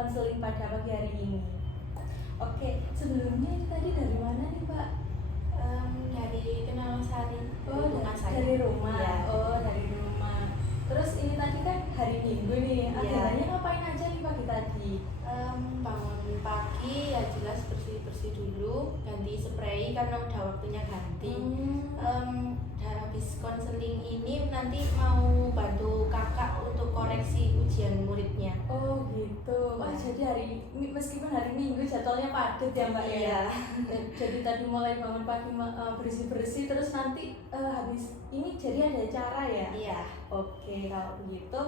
konseling pada pagi hari ini. Oke, sebelumnya tadi dari mana nih Pak? Dari Kenalsari. Dari rumah. Ya. Dari rumah. Terus ini tadi kan hari Minggu nih. Agendanya ngapain aja nih pagi tadi? Bangun pagi ya jelas bersih dulu, ganti spray karena udah waktunya ganti. Habis konseling ini nanti mau bantu kakak untuk koreksi ujian muridnya. Oh gitu. Wah, jadi meskipun hari Minggu jadwalnya padat ya Mbak ya. Jadi tadi mulai bangun pagi bersih-bersih, terus nanti habis ini jadi ada acara ya? Iya. Oke, kalau begitu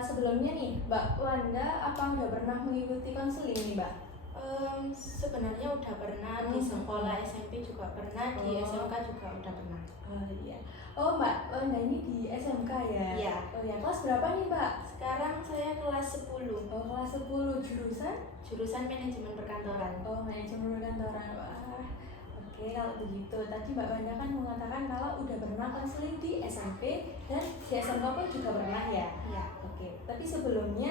sebelumnya nih Mbak Wanda apa udah pernah mengikuti konseling nih Mbak? Sebenarnya udah pernah di sekolah SMP juga pernah, di SMK juga udah pernah. Oh iya. Oh Mbak Wanda ini di SMK ya? Iya. Oh ya, kelas berapa nih Mbak? Sekarang saya kelas 10. Oh kelas 10, jurusan? Jurusan manajemen perkantoran. Oh manajemen perkantoran. Wah. Oke, kalau begitu tadi Mbak Wanda kan mengatakan kalau udah pernah konseling di SMP dan di SMK pun juga pernah ya? Iya. Oke, tapi sebelumnya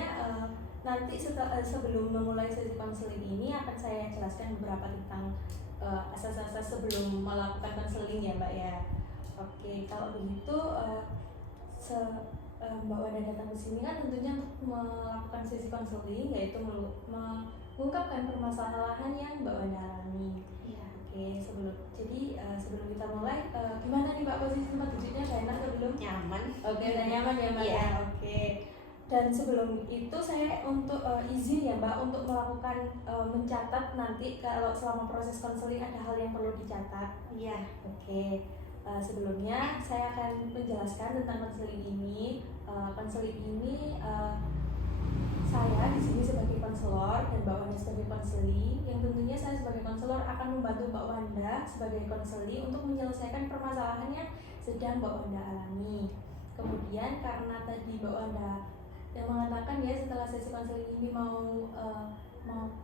nanti sebelum memulai sesi konseling ini akan saya jelaskan beberapa tentang asas-asas sebelum melakukan konseling ya Mbak ya. Oke, kalau begitu Mbak Wanda datang ke sini kan tentunya untuk melakukan sesi konseling, yaitu mengungkapkan permasalahan yang Mbak Wanda alami. Iya. Oke, sebelum kita mulai, gimana nih Mbak posisi tempat duduknya? Udah enak atau belum? Nyaman. Oke, udah nyaman ya Mbak ya. Oke. Dan sebelum itu saya untuk izin ya Mbak untuk melakukan mencatat nanti kalau selama proses konseling ada hal yang perlu dicatat. Iya. Oke. Sebelumnya saya akan menjelaskan tentang konseling ini. Konseling ini saya di sini sebagai konselor dan Mbak Wanda sebagai konseli. Yang tentunya saya sebagai konselor akan membantu Mbak Wanda sebagai konseli untuk menyelesaikan permasalahan yang sedang Mbak Wanda alami. Kemudian karena tadi Mbak Wanda yang mengatakan ya setelah sesi konseling ini mau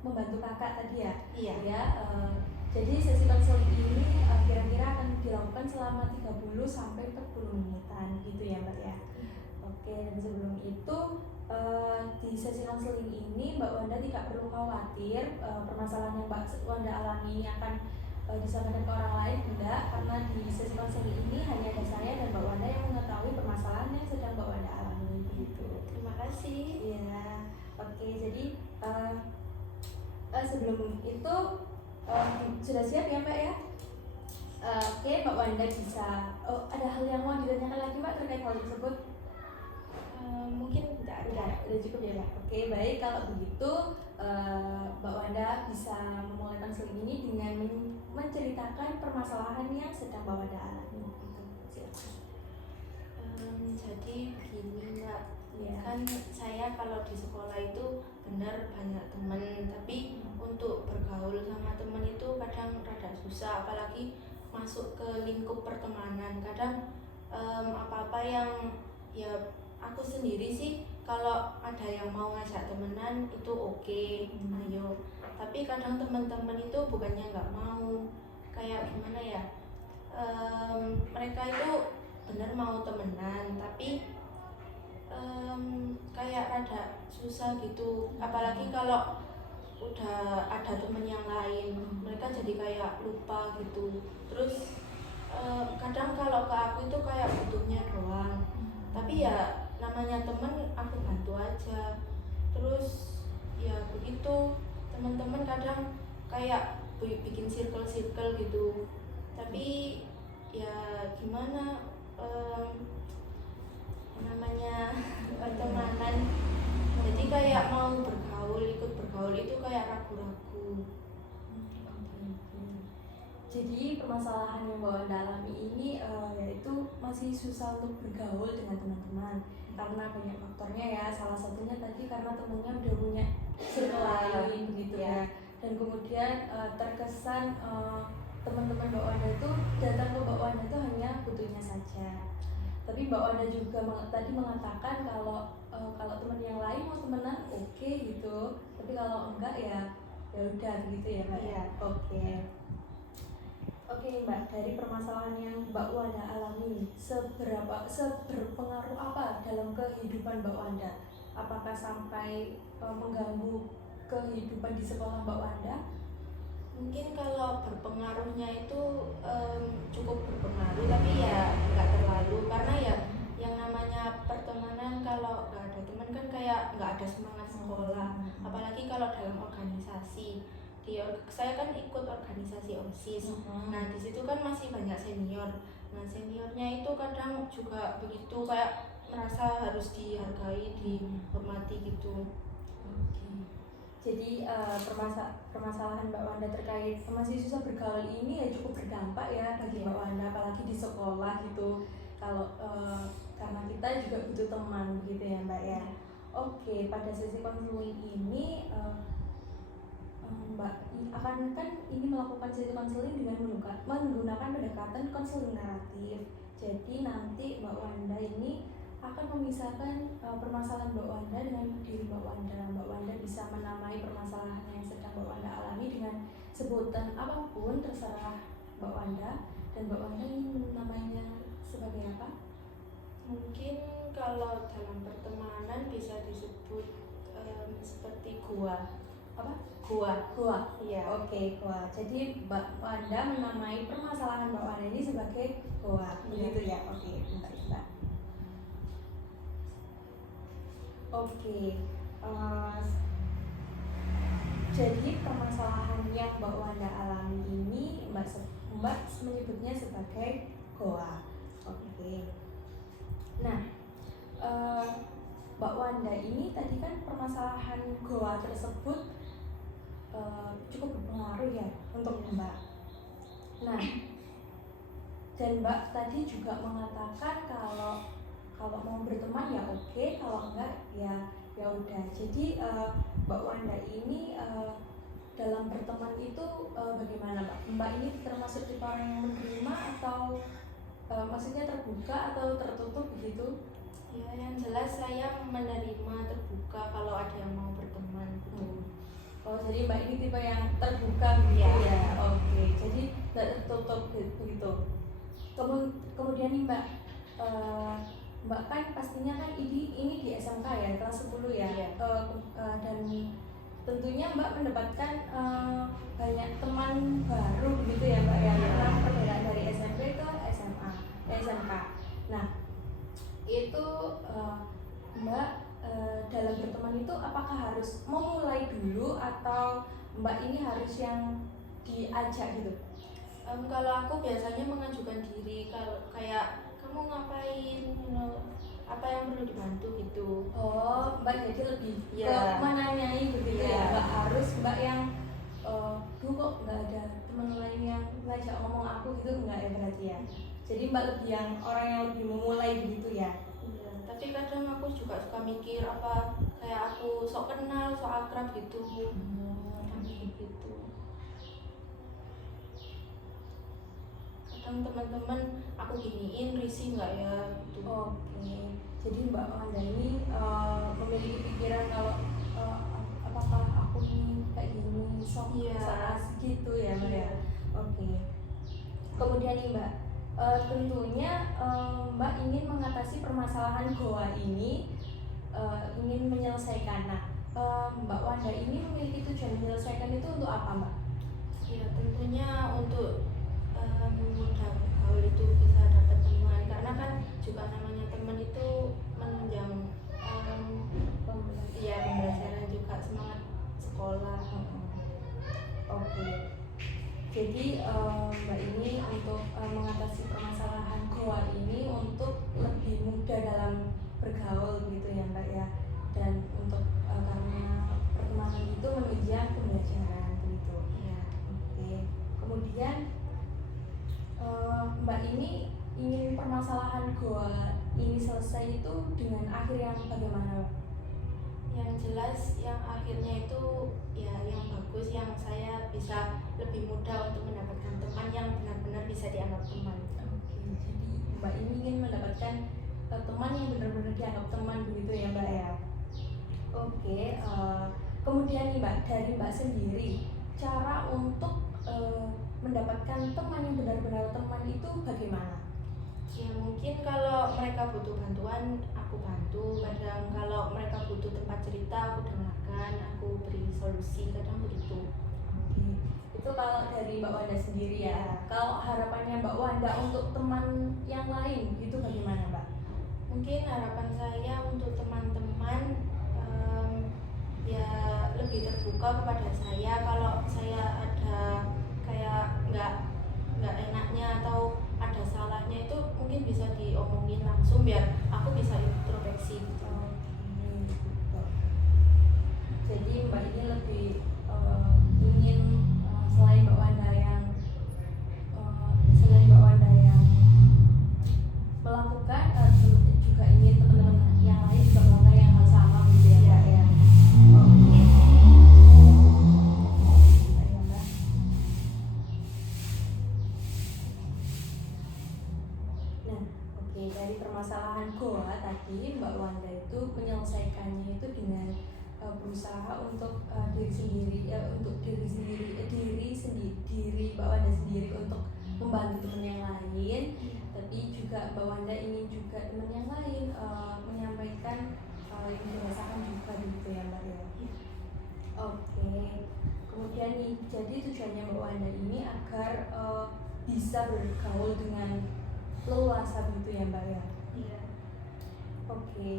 membantu kakak tadi ya. Iya. Ya, jadi sesi konseling ini kira-kira akan dilakukan selama 30 sampai 40 menitan gitu ya Mbak ya. Oke, dan sebelum itu di sesi konseling ini Mbak Wanda tidak perlu khawatir permasalahan yang Mbak Wanda alami ini akan disampaikan ke orang lain, tidak, karena di sesi konseling ini hanya ada saya dan Mbak Wanda yang mengetahui permasalahan yang sedang Mbak Wanda alami gitu. Terima kasih. Iya. Oke, jadi sebelum itu sudah siap ya Mbak ya? Oke, Mbak Wanda bisa. Ada hal yang mau ditanyakan lagi Mbak terkait hal tersebut? Mungkin tidak ada. Udah cukup ya Mbak. Oke, baik, kalau begitu Mbak Wanda bisa memulai konseling ini dengan menceritakan permasalahan yang sedang Mbak Wanda alami. Jadi begini Mbak, ya. Kan saya kalau di sekolah itu benar banyak teman, tapi untuk bergaul sama teman itu kadang rada susah, apalagi masuk ke lingkup pertemanan. Kadang apa-apa yang ya aku sendiri sih kalau ada yang mau ngajak temenan itu oke, ayo. Tapi kadang teman-teman itu bukannya nggak mau, kayak gimana ya? Mereka itu bener mau temenan, tapi kayak rada susah gitu. Apalagi kalau udah ada temen yang lain, mereka jadi kayak lupa gitu. Terus kadang kalau ke aku itu kayak butuhnya doang, tapi ya namanya temen aku bantu aja. Terus ya begitu, teman-teman kadang kayak bikin circle gitu, tapi ya gimana, namanya pertemanan, jadi kayak mau ikut bergaul itu kayak ragu-ragu. Jadi permasalahan yang Mbak Wanda alami ini yaitu masih susah untuk bergaul dengan teman-teman karena banyak faktornya ya. Salah satunya tadi karena temennya udah punya circle lain begitu ya. Dan kemudian terkesan teman-teman Mbak Wanda itu datang ke Mbak Wanda itu hanya butuhnya saja. Tapi Mbak Wanda juga tadi mengatakan kalau teman yang lain mau temenan oke gitu. Tapi kalau enggak ya udah gitu ya Mbak. Iya. Oke Mbak, dari permasalahan yang Mbak Wanda alami, seberpengaruh apa dalam kehidupan Mbak Wanda? apakah sampai mengganggu kehidupan di sekolah Mbak Wanda? Mungkin kalau berpengaruhnya itu cukup berpengaruh, tapi ya nggak terlalu, karena ya yang namanya pertemanan kalau nggak ada teman kan kayak nggak ada semangat sekolah. Apalagi kalau dalam organisasi, saya kan ikut organisasi OSIS. Nah di situ kan masih banyak senior. Nah seniornya itu kadang juga begitu, kayak merasa harus dihargai, dihormati gitu. Jadi permasalahan Mbak Wanda terkait masih susah bergaul ini ya cukup berdampak ya bagi Mbak Wanda, apalagi di sekolah gitu. Kalau karena kita juga butuh teman begitu ya Mbak ya. Oke, pada sesi konseling ini Mbak akan kan ini melakukan sesi konseling dengan menggunakan pendekatan konseling naratif. Jadi nanti Mbak Wanda ini akan memisahkan permasalahan Mbak Wanda dengan diri Mbak Wanda. Mbak Wanda bisa menamai permasalahan yang sedang Mbak Wanda alami dengan sebutan apapun terserah Mbak Wanda, dan Mbak Wanda ingin menamainya sebagai apa? Mungkin kalau dalam pertemanan bisa disebut seperti gua. Apa? Gua. Iya. Oke, gua. Jadi Mbak Wanda menamai permasalahan Mbak Wanda ini sebagai gua. Begitu ya. Oke, bentar. Oke, jadi permasalahan yang Mbak Wanda alami ini Mbak menyebutnya sebagai goa. Oke. Nah, Mbak Wanda ini tadi kan permasalahan goa tersebut cukup berpengaruh ya untuk Mbak. Nah, dan Mbak tadi juga mengatakan kalau mau berteman ya oke, kalau enggak ya udah. Jadi Mbak Wanda ini dalam berteman itu bagaimana Mbak? Mbak ini termasuk tipe orang yang menerima atau maksudnya terbuka atau tertutup begitu? Ya yang jelas saya menerima, terbuka kalau ada yang mau berteman gitu. Oh jadi Mbak ini tipe yang terbuka gitu ya? Oke, jadi tidak tertutup begitu. Kemudian nih Mbak, Mbak kan pastinya kan ini di SMK ya, kelas 10 ya. Iya. Dan tentunya Mbak mendapatkan banyak teman baru begitu ya Mbak ya, karena perbedaan dari SMP ke SMA, SMK. Nah itu Mbak dalam berteman itu apakah harus memulai dulu atau Mbak ini harus yang diajak gitu? Kalau aku biasanya mengajukan diri, kalau kayak kamu ngapain, apa yang perlu dibantu gitu. Oh, Mbak jadi lebih ke Ya. menanyai begitu ya. Ya. Mbak harus Mbak yang duh kok nggak ada teman lain yang ngajak ngomong aku gitu, nggak ya berarti ya. Jadi Mbak lebih yang orang yang lebih memulai begitu ya. Iya, tapi kadang aku juga suka mikir apa kayak aku sok kenal, sok akrab gitu. Gitu. Kadang teman-teman aku giniin risih nggak ya gitu. Oke. Jadi Mbak Wanda ini memiliki pikiran kalau apakah aku ini kayak gini sok asik gitu ya Mbak ya. Oke. Kemudian nih Mbak, tentunya Mbak ingin mengatasi permasalahan goa ini, ingin menyelesaikan. Nah, Mbak Wanda ini memiliki tujuan menyelesaikan itu untuk apa Mbak? Ya tentunya untuk mudah bergaul itu bisa dapat teman, karena kan juga namanya teman itu menunjang pembelajaran juga, semangat sekolah. Oke. Jadi Mbak ini untuk mengatasi permasalahan goa ini untuk lebih mudah dalam bergaul gitu ya Mbak ya, dan untuk karena pertemanan itu menunjang pembelajaran gitu ya. Oke. Kemudian Mbak ini ingin permasalahan goa ini selesai itu dengan akhir yang bagaimana? Yang jelas yang akhirnya itu ya yang bagus, yang saya bisa lebih mudah untuk mendapatkan teman yang benar-benar bisa dianggap teman. Oke, jadi Mbak ini ingin mendapatkan teman yang benar-benar dianggap teman begitu ya Mbak ya. Oke, kemudian nih Mbak, dari Mbak sendiri cara untuk mendapatkan teman yang benar-benar teman itu bagaimana? Ya mungkin kalau mereka butuh bantuan aku bantu, kadang kalau mereka butuh cerita aku dengarkan, aku beri solusi, kadang begitu. Oke. Itu kalau dari Mbak Wanda sendiri ya. Kalau harapannya Mbak Wanda untuk teman yang lain itu bagaimana Mbak? Mungkin harapan saya untuk teman-teman ya lebih terbuka kepada saya. Kalau saya ada kayak nggak enaknya atau ada salahnya itu mungkin bisa diomongin langsung biar aku bisa introspeksi. Gitu. Jadi Mbak ini lebih ingin selain Mbak Wanda yang melakukan juga ingin teman-teman yang lain juga melakukan yang hal sama gitu ya Mbak ya. Oke. Baik, Mbak. Nah, oke, dari permasalahan goa tadi Mbak Wanda itu menyelesaikannya itu dengan berusaha untuk diri Mbak Wanda sendiri untuk membantu teman yang lain, tapi juga Mbak Wanda ingin juga teman yang lain menyampaikan yang dirasakan juga gitu ya Mbak ya. Oke. Kemudian nih, jadi tujuannya Mbak Wanda ini agar bisa bergaul dengan leluasa gitu ya Mbak ya. Iya. Oke.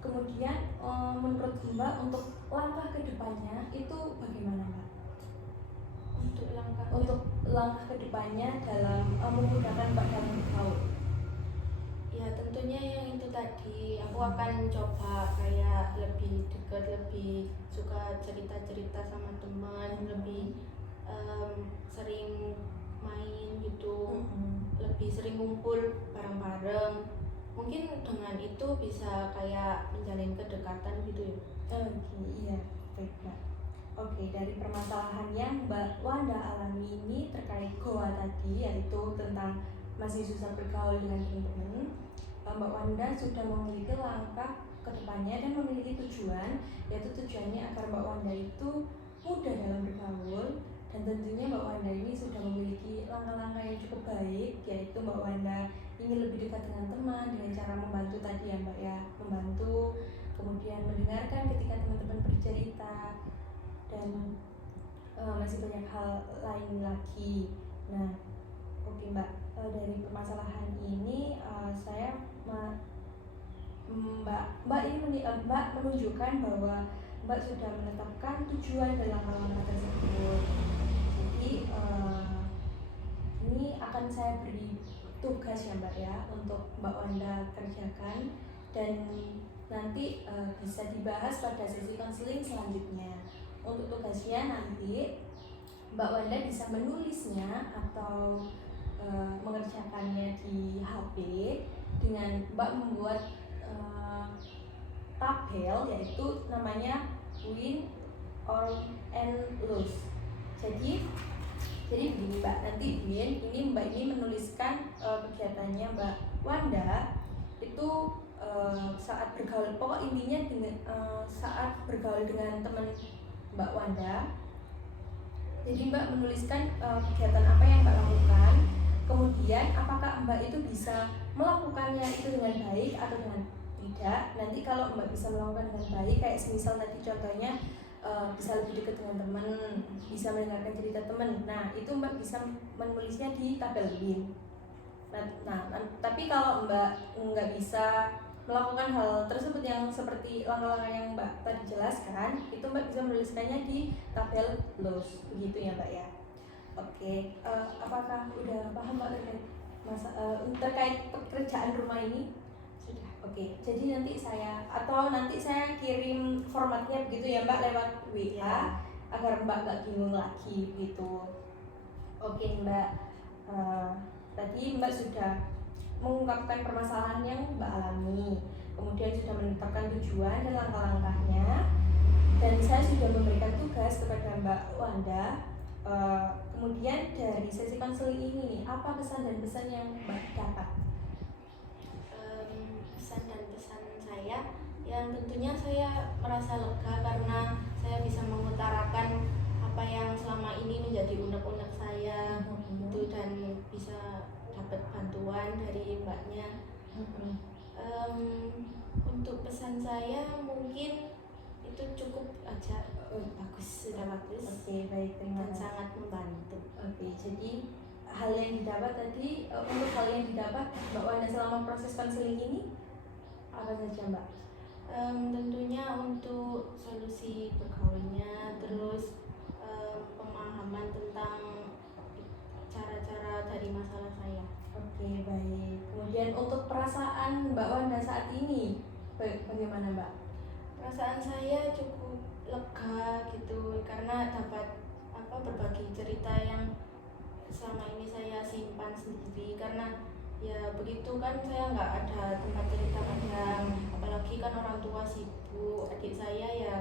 Kemudian menurut Mbak untuk langkah kedepannya itu bagaimana Mbak? Untuk langkah kedepannya dalam memudahkan Mbak dalam bergaul. Ya tentunya yang itu tadi aku akan coba kayak lebih dekat, lebih suka cerita-cerita sama teman, lebih sering main gitu, lebih sering ngumpul bareng-bareng. Mungkin dengan itu bisa kayak menjalin kedekatan gitu ya. Oke, iya, baik Mbak. Oke, dari permasalahan yang Mbak Wanda alami ini terkait goa tadi, yaitu tentang masih susah bergaul dengan teman-teman, Mbak Wanda sudah memiliki langkah kedepannya dan memiliki tujuan, yaitu tujuannya agar Mbak Wanda itu mudah dalam bergaul. Dan tentunya Mbak Wanda ini sudah memiliki langkah-langkah yang cukup baik, yaitu Mbak Wanda ingin lebih dekat dengan teman dengan cara membantu tadi ya Mbak ya, membantu, kemudian mendengarkan ketika teman-teman bercerita, dan masih banyak hal lain lagi. Nah, oke Mbak, dari permasalahan ini saya Mbak ini Mbak menunjukkan bahwa Mbak sudah menetapkan tujuan dan langkah-langkah tersebut. Jadi ini akan saya beri tugas ya Mbak ya untuk Mbak Wanda kerjakan dan nanti bisa dibahas pada sesi konseling selanjutnya. Untuk tugasnya nanti Mbak Wanda bisa menulisnya atau mengerjakannya di HP dengan Mbak membuat tabel, yaitu namanya win or and lose. Jadi begini Mbak, nanti ini Mbak ini menuliskan kegiatannya Mbak Wanda itu saat bergaul, pokok intinya dengan saat bergaul dengan teman Mbak Wanda. Jadi Mbak menuliskan kegiatan apa yang Mbak lakukan, kemudian apakah Mbak itu bisa melakukannya itu dengan baik atau dengan tidak. Nanti kalau Mbak bisa melakukan dengan baik, kayak semisal tadi contohnya bisa lebih dekat dengan teman, bisa mendengarkan cerita teman. Nah, itu Mbak bisa menulisnya di tabel win. Nah, tapi kalau Mbak nggak bisa melakukan hal tersebut yang seperti langkah-langkah yang Mbak tadi jelaskan, itu Mbak bisa menuliskannya di tabel lose, begitu ya Mbak ya. Oke, apakah udah paham Mbak terkait pekerjaan rumah ini? Sudah. Oke, jadi nanti saya kirim formatnya begitu ya Mbak lewat WA agar Mbak nggak bingung lagi gitu. Oke Mbak, tadi Mbak sudah mengungkapkan permasalahan yang Mbak alami, kemudian sudah menetapkan tujuan dan langkah-langkahnya, dan saya sudah memberikan tugas kepada Mbak Wanda. Kemudian dari sesi konseling ini nih, apa kesan dan pesan yang Mbak dapat? Pesan dan pesan saya yang tentunya saya merasa lega karena saya bisa mengutarakan apa yang selama ini menjadi unek-unek saya itu, dan bisa dapat bantuan dari mbaknya. Untuk pesan saya mungkin aja bagus, sudah bagus. Oke, baik, terima Dan kasih. sangat membantu. Oke, jadi hal yang didapat tadi, untuk hal yang didapat Mbak Wanda selama proses konseling ini apa saja Mbak? Tentunya untuk solusi bergaulnya, terus pemahaman tentang cara-cara dari masalah saya. Oke, baik. Kemudian untuk perasaan Mbak Wanda saat ini bagaimana Mbak? Perasaan saya cukup lega gitu karena dapat berbagi cerita yang selama ini saya simpan sendiri, karena ya begitu kan saya nggak ada tempat cerita kadang, apalagi kan orang tua sibuk, adik saya ya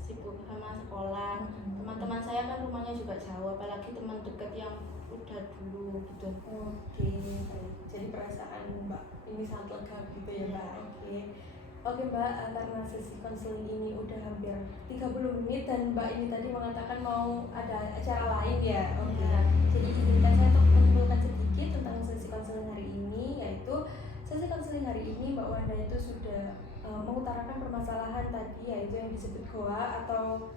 sibuk sama sekolah, teman-teman saya kan rumahnya juga jauh, apalagi teman dekat yang udah dulu gitu. Oke, baik. Jadi perasaan Mbak ini sangat lega gitu ya Mbak. Oke Mbak, karena sesi konseling ini udah hampir 30 menit dan Mbak ini tadi mengatakan mau ada acara lain ya. Oke. Jadi izinkan saya untuk menyimpulkan sedikit tentang sesi konseling hari ini, yaitu sesi konseling hari ini Mbak Wanda itu sudah mengutarakan permasalahan tadi, yaitu yang disebut goa atau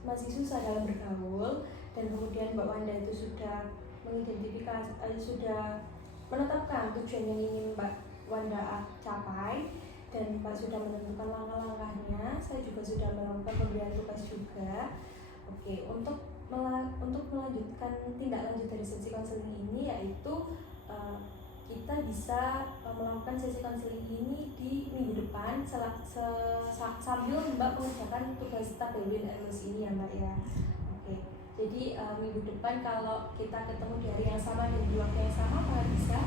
masih susah dalam bergaul, dan kemudian Mbak Wanda itu sudah mengidentifikasi, sudah menetapkan tujuan yang ingin Mbak Wanda capai, dan Mbak sudah menentukan langkah-langkahnya. Saya juga sudah melakukan pemberian tugas juga. Oke, untuk melanjutkan tindak lanjut dari sesi konseling ini, yaitu kita bisa melakukan sesi konseling ini di minggu depan sambil Mbak mengerjakan tugas tabel emosi ini ya Mbak ya. Oke, jadi minggu depan kalau kita ketemu di hari yang sama dan di waktu yang sama, apakah bisa?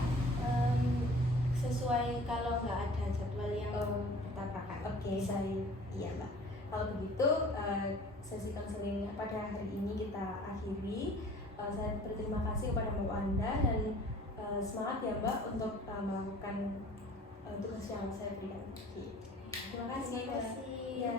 Sesuai kalau nggak ada jadwal yang bertabrakan. Oke, iya Mbak. Kalau begitu sesi konseling pada hari ini kita akhiri. Saya berterima kasih kepada Mbak Wanda dan semangat ya Mbak untuk melakukan tugas yang saya berikan. Terima kasih. Terima kasih. Ya.